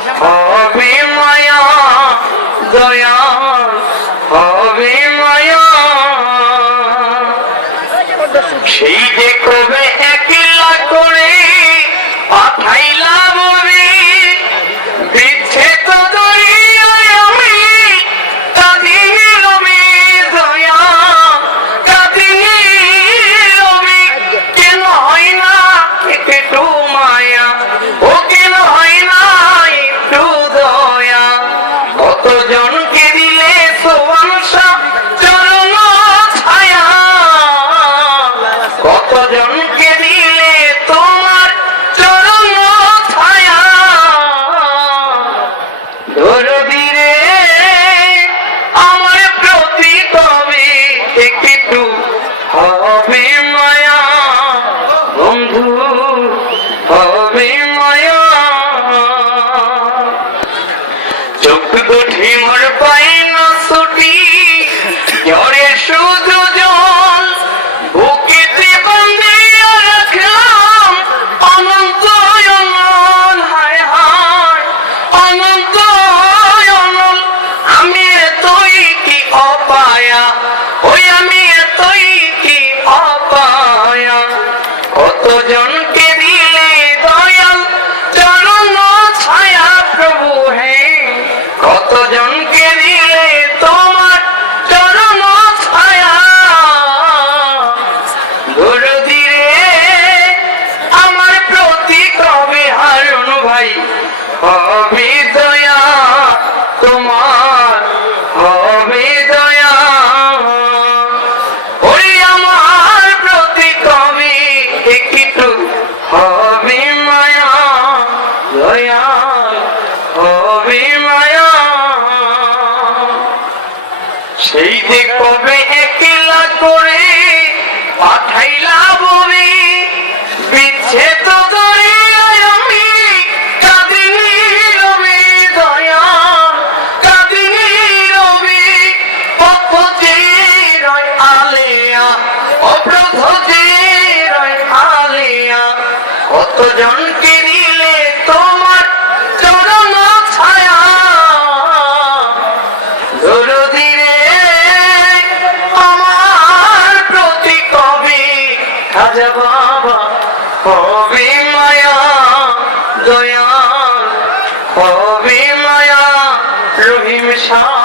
হবে মায়া দয়াল হবে মায়া সেই যে কবে একলা করে পাঠাইলা বলে বিচ্ছেদ দরিয়ায় আমি কাঁদিনি রবি দয়া কাঁদিনি রবি কেন হয় না একটু মায়া ও কেন হয় না একটু দয়া কতজনকে দিলে সোয়াংসা চরণ ছায়া কতজনকে দিলে তোমার চরণ ছায়া দরদি রে আমার প্রতি তবে একটু হবে মায়া বন্ধু হবে মায়া চোখ দুটি মোর পাই না ছুটি জ্বরে শুধু জল বুকেতে বান্ধিয়া রাখলাম অনন্ত অনল হায় হায় অনন্ত অনল আমি এতই কি অপায়া ওই আমি এতই কি অপায়া কতজনকে দিলে দয়াল চরণ ছায়া প্রভু হে কতজনকে দিলে তোমার চরণ ছায়া দরদি রে আমার প্রতি কবে হারুন ভাই হবে দয়া তোমার হবে দয়া ওই আমার প্রতি কবে একটু হবে মায়া দয়া হবে মায়া সেই যে কবে একলা করে পাঠাইলা বলে বিচ্ছেদ দরিয়ায় আমি কাঁদিনি রবি দয়া কাঁদিনি রবি পথে রয় আলেয়া অপ্রথে রয় আলেয়া কতজনকে দিলে তোমার চরণ ছায়া দরদি রে আমার প্রতি কবে খাজা বাবা হবে মায়া দয়াল হবে মায়া রহিম শাহ